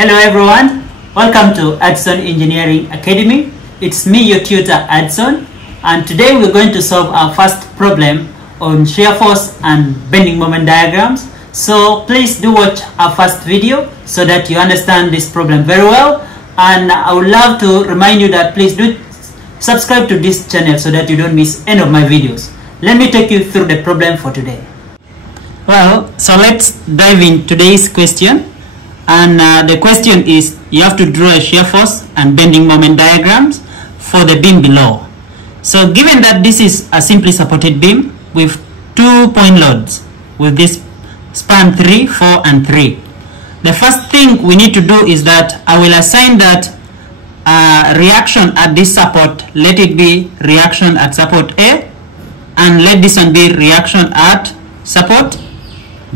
Hello everyone, welcome to Adson Engineering Academy. It's me, your tutor Adson, and today we're going to solve our first problem on shear force and bending moment diagrams. So please do watch our first video so that you understand this problem very well, and I would love to remind you that please do subscribe to this channel so that you don't miss any of my videos. Let me take you through the problem for today. Well, so let's dive in today's question. And the question is, you have to draw a shear force and bending moment diagrams for the beam below. So given that this is a simply supported beam with 2 point loads with this span 3, 4 and 3. The first thing we need to do is that I will assign that reaction at this support, let it be reaction at support A, and let this one be reaction at support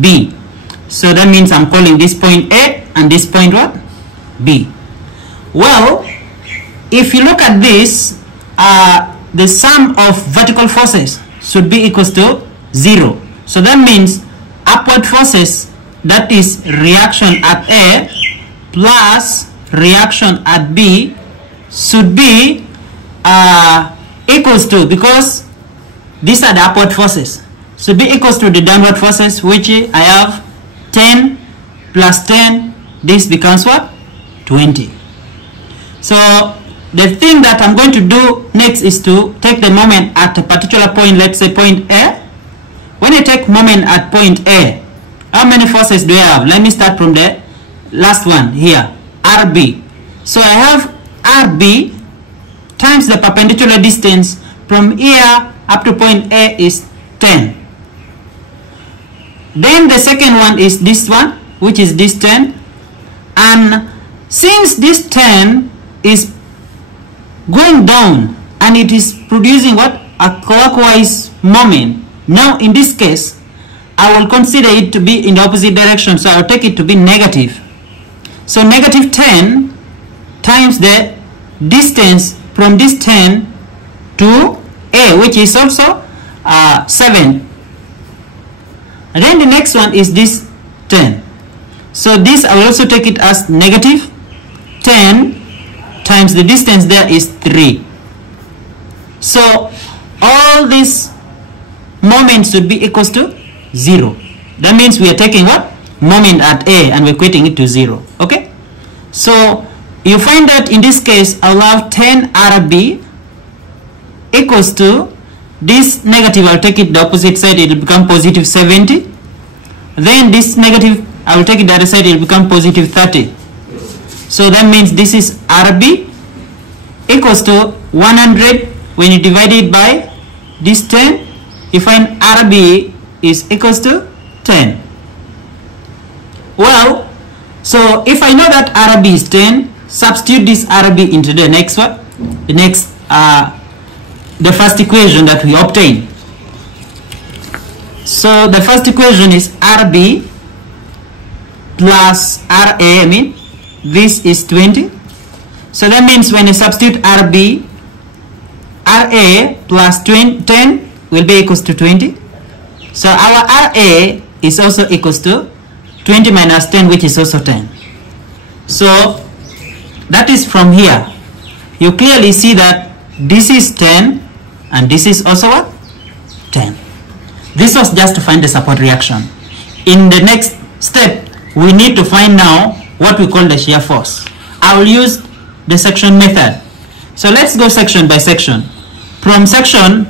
B. So that means I'm calling this point A and this point what? B. Well, if you look at this, the sum of vertical forces should be equals to 0. So that means upward forces, that is reaction at A plus reaction at B, should be equals to, because these are the upward forces, should be equals to the downward forces, which I have 10 plus 10, this becomes what? 20. So the thing that I'm going to do next is to take the moment at a particular point, let's say point A. When I take moment at point A, how many forces do I have? Let me start from the last one here, RB. So I have RB times the perpendicular distance from here up to point A is 10. Then the second one is this one, which is this 10. And since this 10 is going down and it is producing what? A clockwise moment. Now in this case, I will consider it to be in the opposite direction, so I will take it to be negative. So negative 10 times the distance from this 10 to A, which is also 7. And then the next one is this 10. So this I will also take it as negative 10 times the distance there is 3. So all these moments should be equals to 0. That means we are taking what? Moment at A and we're equating it to 0. Okay? So you find that in this case I'll have 10 RB equals to this negative, I'll take it the opposite side, it will become positive 70. Then this negative, I will take it the other side, it will become positive 30. So that means this is RB equals to 100. When you divide it by this 10, you find RB is equals to 10. Well, so if I know that RB is 10, substitute this RB into the next one, the first equation that we obtain. So the first equation is RB plus RA, this is 20. So that means when you substitute RB, RA plus 10 will be equals to 20. So our RA is also equals to 20 minus 10, which is also 10. So that is from here. You clearly see that this is 10 and this is also what? 10. This was just to find the support reaction. In the next step, we need to find now what we call the shear force. I will use the section method. So let's go section by section. From section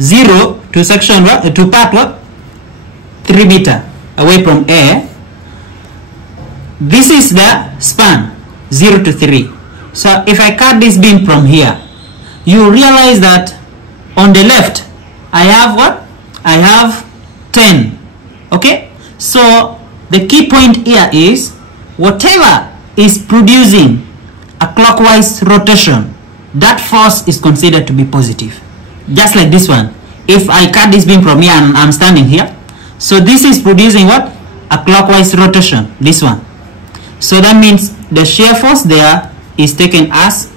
0 to section to part what? 3 meter away from A. This is the span 0 to 3. So if I cut this beam from here, you realize that on the left I have what? I have 10. Okay, so the key point here is whatever is producing a clockwise rotation, that force is considered to be positive. Just like this one, if I cut this beam from here and I'm standing here, so this is producing what? A clockwise rotation, this one. So that means the shear force there is taken as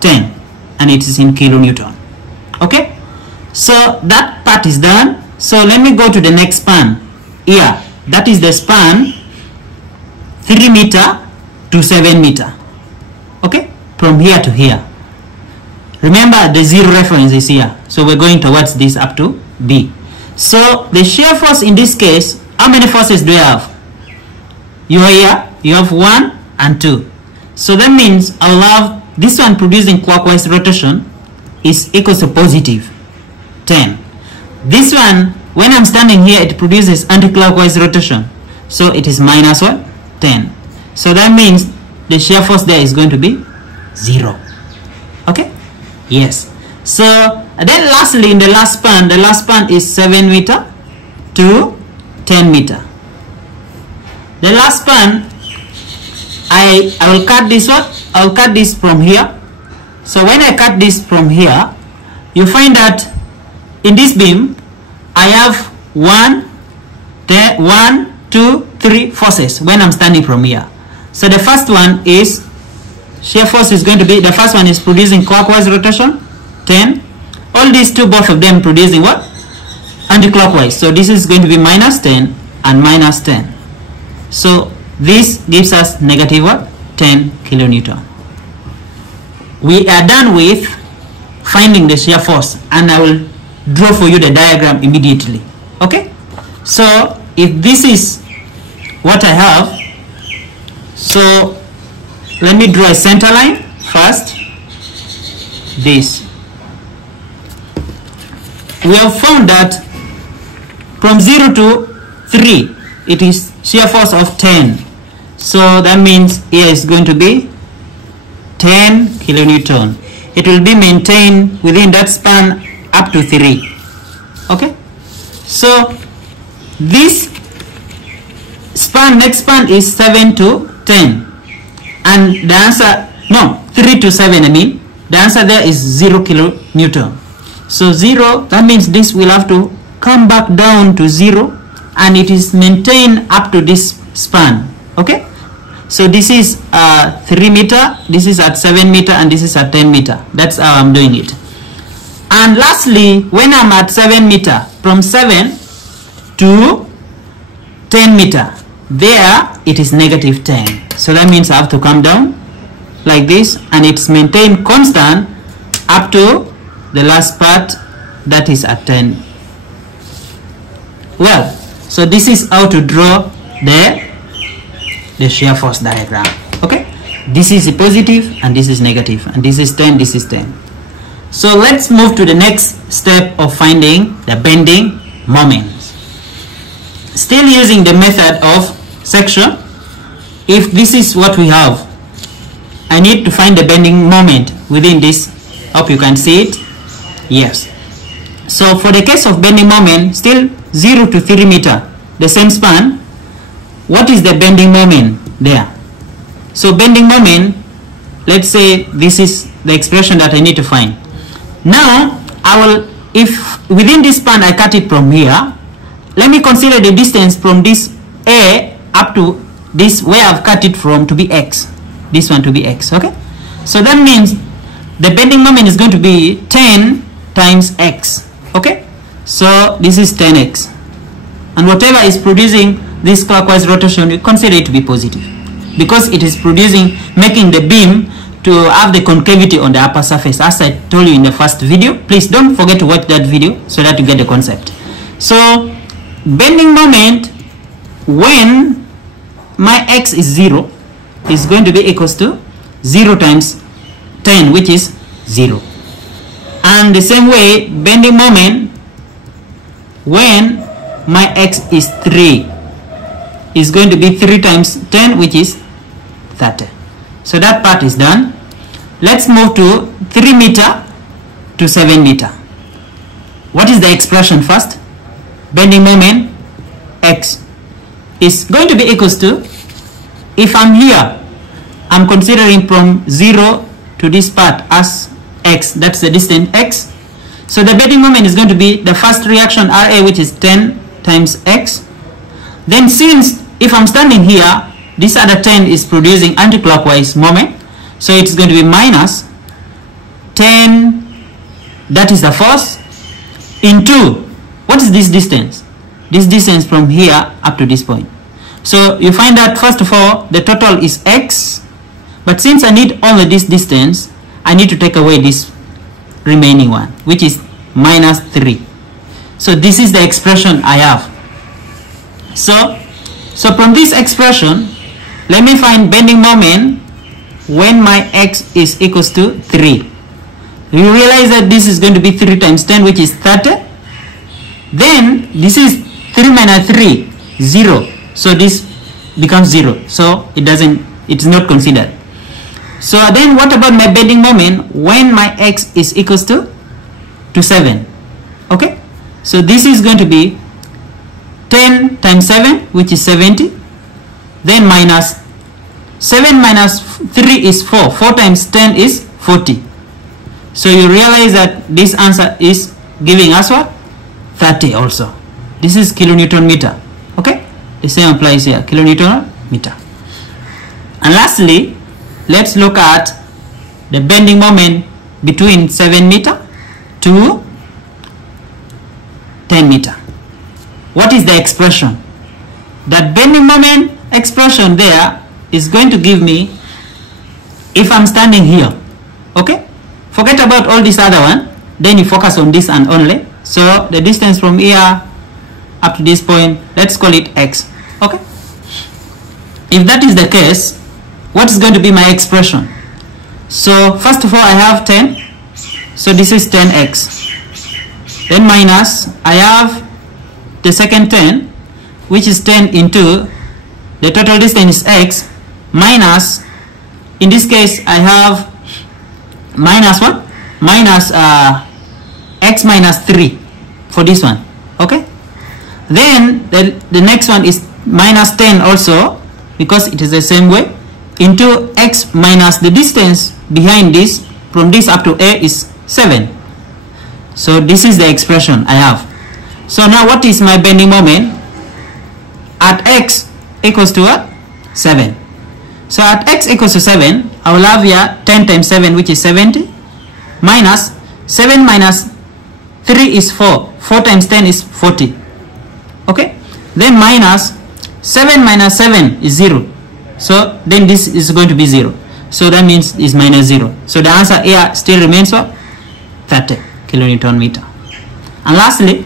10 and it is in kilonewton. Okay, so that part is done. So let me go to the next span here. that is the span 3 meter to 7 meter. Okay, from here to here. Remember the zero reference is here, so we're going towards this up to B. So the shear force in this case, how many forces do you have? You are here, you have 1 and 2. So that means I'll have this one producing clockwise rotation is equals to positive 10. This one, when I'm standing here, it produces anti-clockwise rotation, so it is minus what? 10. So that means the shear force there is going to be 0. Okay? Yes. So then lastly, in the last span is 7 meter to 10 meter. The last span, I will cut this one. I'll cut this from here. So when I cut this from here, you find that in this beam I have 1, 2, 3 forces when I'm standing from here. So the first one is shear force is going to be, the first one is producing clockwise rotation 10. All these two, both of them producing what? Anti-clockwise. So this is going to be minus 10 and minus 10. So this gives us negative what? 10 kilonewton. We are done with finding the shear force, and I will draw for you the diagram immediately. Okay? So if this is what I have, so let me draw a center line first. This. We have found that from 0 to 3 it is shear force of 10. So that means here is going to be 10 kilonewton. It will be maintained within that span up to 3. Okay? So this span, next span is 7 to 10. And the answer, no, 3 to 7 I mean. The answer there is 0 kilonewton. So 0, that means this will have to come back down to 0, and it is maintained up to this span. Okay? So this is 3 meter, this is at 7 meter, and this is at 10 meter. That's how I'm doing it. And lastly, when I'm at 7 meter, from 7 to 10 meter, there it is negative 10. So that means I have to come down like this, and it's maintained constant up to the last part, that is at 10. Well, so this is how to draw the shear force diagram. Okay, this is positive and this is negative, and this is 10, this is 10. So let's move to the next step of finding the bending moments. Still using the method of section. If this is what we have, I need to find the bending moment within this. Hope you can see it. Yes. So for the case of bending moment, still 0 to 3 meter, the same span. What is the bending moment there? So bending moment, let's say this is the expression that I need to find. Now I will, if within this span I cut it from here, let me consider the distance from this A up to this where I've cut it from to be X. This one to be X. Okay? So that means the bending moment is going to be 10 times X. Okay? So this is 10X. And whatever is producing this clockwise rotation, we consider it to be positive, because it is producing, making the beam to have the concavity on the upper surface, as I told you in the first video. Please don't forget to watch that video so that you get the concept. So bending moment when my X is 0 is going to be equals to 0 times 10, which is 0. And the same way, bending moment when my X is 3 is going to be 3 times 10, which is 30. So that part is done. Let's move to 3 meter to 7 meter. What is the expression first? Bending moment X is going to be equals to, if I'm here, I'm considering from 0 to this part as X, that's the distance X. So the bending moment is going to be the first reaction RA, which is 10 times X. Then since if I'm standing here, this other 10 is producing anti-clockwise moment, so it's going to be minus 10, that is the force, into, what is this distance? this distance from here up to this point. So you find that first of all the total is x, but since I need only this distance, I need to take away this remaining one, which is minus 3. So this is the expression I have. So from this expression, let me find bending moment when my x is equals to 3. You realize that this is going to be 3 times 10, which is 30. Then this is 3 minus 3, 0. So this becomes 0. So it's not considered. So then what about my bending moment when my x is equals to 7? Okay. So this is going to be 10 times 7, which is 70. Then minus 7 minus 3 is 4. 4 times 10 is 40. So you realize that this answer is giving us what? 30 also. This is kilonewton meter. Okay? The same applies here. Kilonewton meter. And lastly, let's look at the bending moment between 7 meter to 10 meter. What is the expression? That bending moment expression there is going to give me, if I'm standing here, okay? Forget about all this other one, then you focus on this and only. So the distance from here up to this point, let's call it x, okay? If that is the case, what is going to be my expression? So first of all, I have 10, so this is 10x. Then minus, I have the second 10, which is 10 into the total distance is x, minus, in this case I have minus what? Minus x minus 3 for this one, okay? Then the next one is minus 10 also, because it is the same way, into x minus the distance behind this, from this up to a is 7. So this is the expression I have. So now what is my bending moment at x equals to what? 7. So at x equals to 7, I will have here 10 times 7, which is 70, minus 7 minus 3 is 4. 4 times 10 is 40. Okay? Then minus 7 minus 7 is 0. So then this is going to be 0. So that means it's minus 0. So the answer here still remains what? 30 kilonewton meter. And lastly,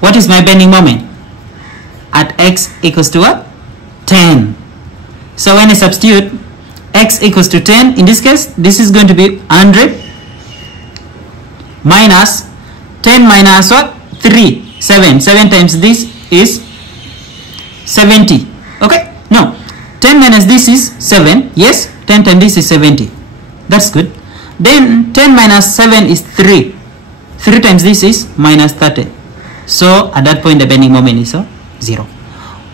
what is my bending moment at x equals to what? 10. So when I substitute x equals to 10, in this case, this is going to be 100 minus 10 minus what? 3, 7. 7 times this is 70. Okay? No. 10 minus this is 7. Yes, 10 times this is 70. That's good. Then 10 minus 7 is 3. 3 times this is minus 30. So at that point the bending moment is 0.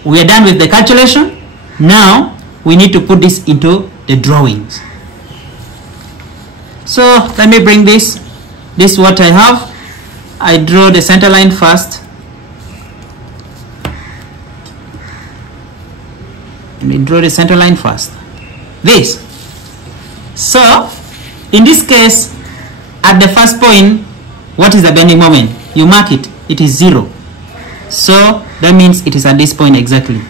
We are done with the calculation. Now we need to put this into the drawings. So let me bring this. This is what I have. I draw the center line first. Let me draw the center line first. This. So in this case, at the first point, what is the bending moment? You mark it. It is 0. So that means it is at this point exactly.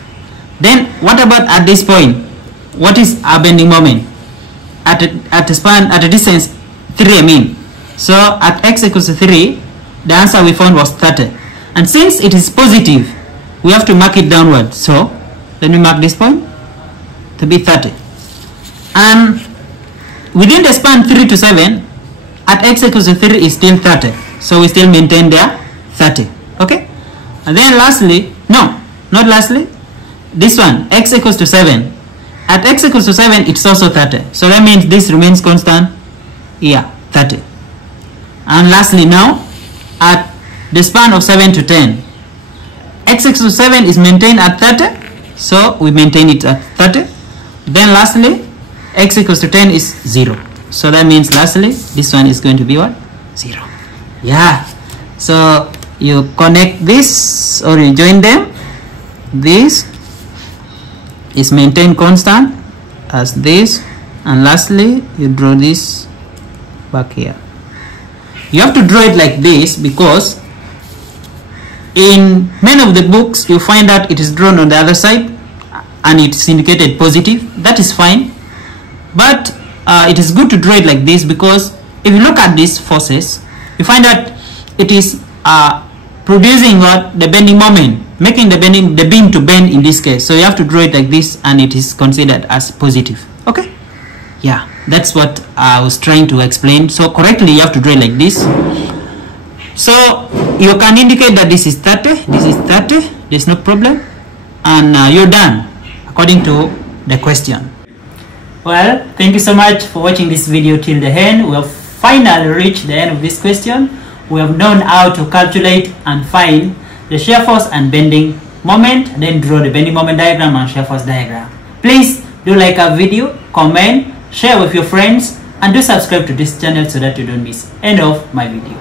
Then what about at this point? What is our bending moment? At a distance 3, I mean. So at x equals to 3, the answer we found was 30. And since it is positive, we have to mark it downward. So let me mark this point to be 30. And within the span 3 to 7, at x equals to 3 is still 30. So we still maintain there 30. Okay? And then lastly, no, not lastly, this one, x equals to 7. At x equals to 7, it's also 30. So that means this remains constant. Yeah, 30. And lastly now, at the span of 7 to 10, x equals to 7 is maintained at 30. So we maintain it at 30. Then lastly, x equals to 10 is 0. So that means lastly, this one is going to be what? 0. Yeah. So you connect this or you join them. This is maintained constant as this, and lastly you draw this back here. You have to draw it like this because in many of the books you find that it is drawn on the other side and it's indicated positive. That is fine, but it is good to draw it like this, because if you look at these forces, you find that it is producing what? The bending moment, making the beam to bend in this case. So you have to draw it like this, and it is considered as positive. Okay, yeah, that's what I was trying to explain. So correctly you have to draw it like this. So you can indicate that this is 30, this is 30, there's no problem, and you're done according to the question. Well, thank you so much for watching this video till the end. We have finally reached the end of this question. We have known how to calculate and find the shear force and bending moment, then draw the bending moment diagram and shear force diagram. Please do like our video, comment, share with your friends, and do subscribe to this channel so that you don't miss any of my videos.